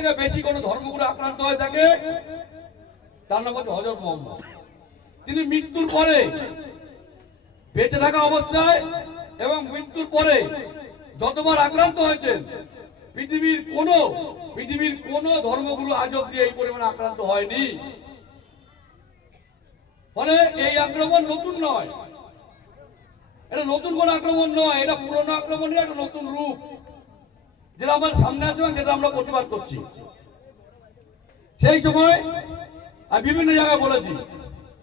থেকে বেশি কোনো ধর্মগুরু আক্রান্ত হয়ে থাকে তার নাম হচ্ছে হজরত মোহাম্মদ। তিনি মৃত্যুর পরে বেঁচে থাকা অবস্থায় এবং মৃত্যুর পরে যতবার আক্রান্ত হয়েছেন, পৃথিবীর কোন পৃথিবীর কোন ধর্মগুরু আজ অব্দি এই পরিমাণে আক্রান্ত হয়নি। ফলে এই আক্রমণ নতুন নয়। এটা নতুন কোন আক্রমণ নয়, এটা পুরনো আক্রমণের একটা নতুন রূপ। যেটা আমার সামনে আসবে এবং যেটা আমরা প্রতিবাদ করছি। সেই সময় আমি বিভিন্ন জায়গায় বলেছি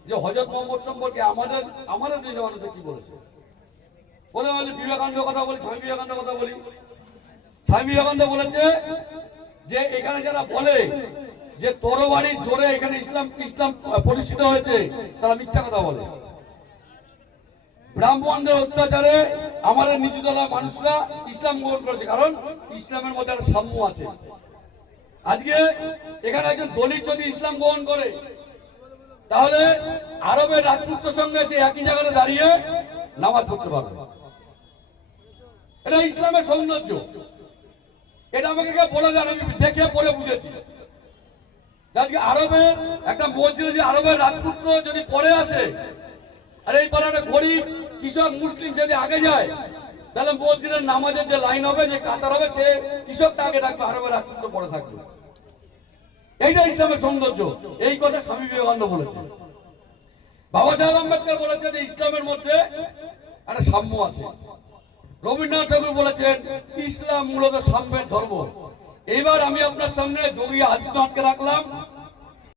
যে হজরত মোহাম্মদ সম্পর্কে আমাদের আমাদের দেশের মানুষে কি বলেছে? বলে বলে বিবেকানন্দ কথা বলি, স্বামী বিবেকানন্দ কথা বলি। স্বামী বিবেকানন্দ বলেছে যে এখানে যারা বলে যে তরবারির জোরে এখানে ইসলাম ইসলাম প্রতিষ্ঠিত হয়েছে, তারা মিথ্যা কথা বলে। ব্রাহ্মণদের অত্যাচারে আমাদের নিচুতলার মানুষরা ইসলাম গ্রহণ করেছে, কারণ ইসলামের মধ্যে একটা সাম্য আছে। আজকে এখানে একজন দলিত যদি ইসলাম গ্রহণ করে, তাহলে আরবের রাজপুত্র সঙ্গে সে একই জায়গায় দাঁড়িয়ে নামাজ পড়তে পারবে। এটা ইসলামের সৌন্দর্য। এটা আমাকে বলে দেন আমি দেখে পড়ে বুঝেছি। আজকে আরবের একটা মসজিদে যে আরবের রাজপুত্র যদি পরে আসে, আর এই একটা গরিব কৃষক মুসলিম যদি আগে যায়, তাহলে মসজিদের নামাজের যে লাইন হবে, যে কাতার হবে, সে কৃষকটা আগে থাকবে আরবের রাজপুত্র পরে থাকবে। এইটা ইসলামের সৌন্দর্য। এই কথা স্বামী বিবেকানন্দ বলেছে বাবা সাহেব আম্বেদকর বলেছে যে ইসলামের মধ্যে একটা সাম্য আছে। রবীন্দ্রনাথ ঠাকুর বলেছেন, ইসলাম মূলত সাম্যের ধর্ম। এবার আমি আপনার সামনে যোগী আদিত্যনাথকে রাখলাম।